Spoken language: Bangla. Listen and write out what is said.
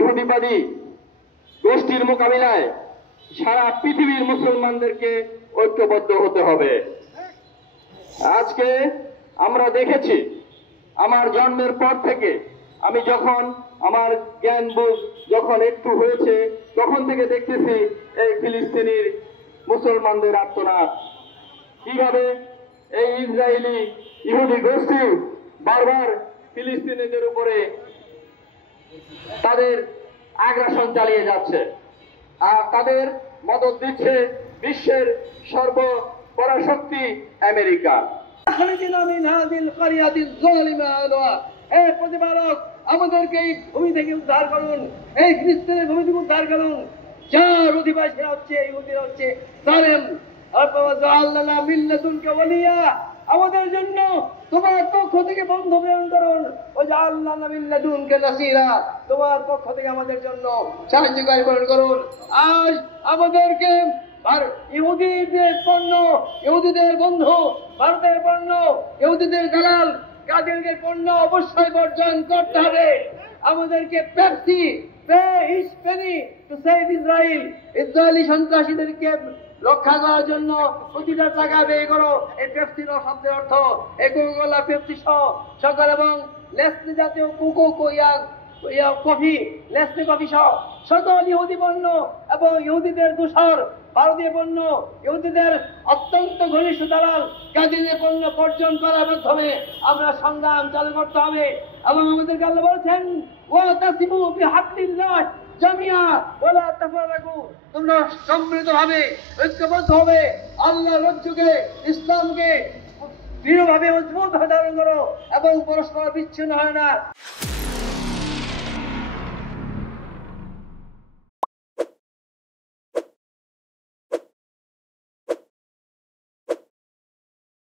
ইহুদিবাদী গোষ্ঠীর মোকাবিলায় সারা পৃথিবীর মুসলমানদেরকে ঐক্যবদ্ধ হতে হবে। আজকে আমরা দেখেছি, আমার জন্মের পর থেকে আমি যখন আমার জ্ঞান বুঝ যখন একটু হয়েছে তখন থেকে দেখতেছি এই ফিলিস্তিনির মুসলমানদের আর্তনাদ, কিভাবে এই ইসরায়েলি ইহুদি গোষ্ঠী বারবার ফিলিস্তিনিদের উপরে তাদের আগ্রাসন চালিয়ে যাচ্ছে, আর তাদের মদত দিচ্ছে বিশ্বের সর্বপরাশক্তি আমেরিকা। প্রতিপালক, আমাদেরকে এই ভূমি থেকে উদ্ধার করুন, এই ফিলিস্তিনের ভূমি থেকে উদ্ধার করুন, যার অধিবাসী হচ্ছে ইহুদিরা হচ্ছে জালেম। আমাদের জন্য তোমার পক্ষ থেকে বন্ধু প্রেরণ করুন, ও যে আল্লাহ মিল্লাদুনকা নাসীরা, তোমার পক্ষ থেকে আমাদের জন্য সাহায্যকারী প্রেরণ করুন। আজ আমাদেরকে ইহুদিদের পণ্য, ইহুদিদের বন্ধু, ভারতের পণ্য, ইহুদিদের দালাল কাদেরকে পণ্য অবশ্যই বর্জন করতে হবে। আমাদেরকে পেপসি ইসরায়েলি সন্ত্রাসীদেরকে রক্ষা করার জন্য প্রতিটা টাকা ব্যয় করো। এই পেপসি শব্দের অর্থ এই কোকা-কোলা, পেপসি সহ সকল এবং লেসলি জাতীয় কফি, লেসলি কফি সহ সকল ইহুদি পণ্য এবং ইহুদিদের দূষর ভারতীয় পণ্য, ইহুদিদের অত্যন্ত ঘনিষ্ঠ দালাল কাদিনের পণ্য বর্জন করার মাধ্যমে আমরা সংগ্রাম চালু করতে হবে। এবং আমাদেরকে আল্লাহ বলেছেন, ওয়াতাসিমু বিহাবলিল্লাহ জামিআ ওয়ালা তাফারাকু, তোমরা সম্মিলিতভাবে ঐক্যবদ্ধভাবে আল্লাহর রজ্জুকে, ইসলামকে দৃঢ়ভাবে মজবুত ধারণ করো এবং পরস্পর বিচ্ছিন্ন হয় না।